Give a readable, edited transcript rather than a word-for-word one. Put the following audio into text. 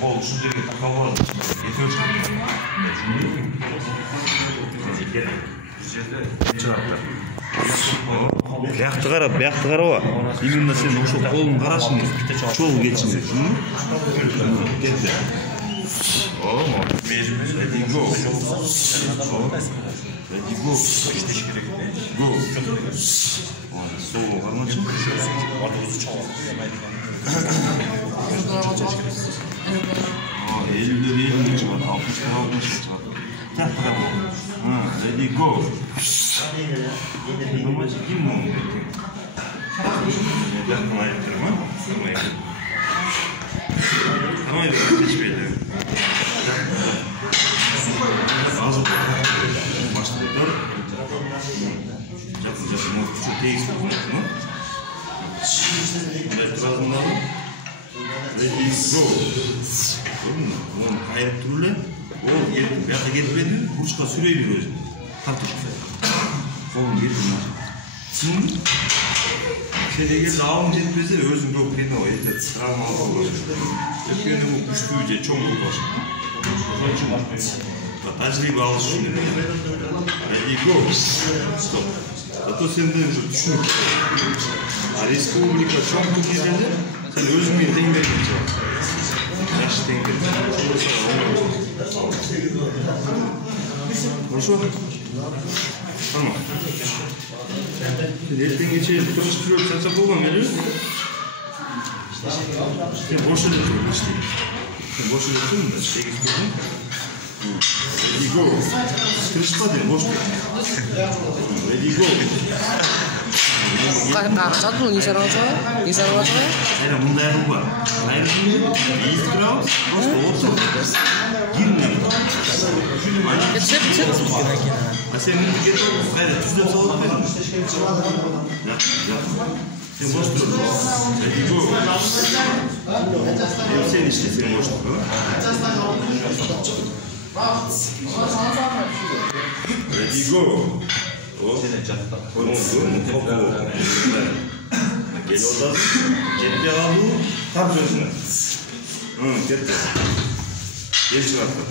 Пол шудеге такалар. Бияқты қарап. Именно сен ошол қолын қарашың. Жол кетсін. Кетті. Ready, go. Go. Соло қармашы. Елі шығады, 60 шығады. Ready, go. Думайте, кім мұны бәйтін? Яқтың айыптыр ма? Қамайды кешпейді. Азық башты тұр. Жақын, күші тегіз болмайды ма? Тұразындағы. Ready, go. Оны қайып тұрылы. Ол бияққа кетпеді, бұрышқа сүрей бір өзі. Тартып. Қолын кетіп ма? Түсінді? Келегелді алым жетпесе, өзің көп қиынау етеді. Травмалы болады. Өткенде бұл күшті өте чоң болып башы. Тәжірибе алыс үшін. Ready, go. Стоп. Зато сенде уже түсінік. А республика чоң кезінде сен өзіңмен теңдерген шығар. Яшы теңдерген. Хорошо? Tamam. Elden geçelim. Konuşturuyor. Sen sapı olan veriyor. Sen boşa döküyorsun işte. Sen boşa döküyorsun da. 8 buldun. Ready, go. Kırışma değil. Boş ver. Ready, go. Ağaçat mı? Nisan ağaçat? Aynen bunda ayarı var. Ayarı şimdi. İyi kral. Boşta otur. Girme. Çık. Sen bunu getir. Hayır, tüzde salıp verin. Yat. Sen boş dur. Ready, go. Sen işte, sen boş dur. Ready, go. Gel oradan. Cepte al bu. Tak gözüne. Gitti. Gel çıkarttı.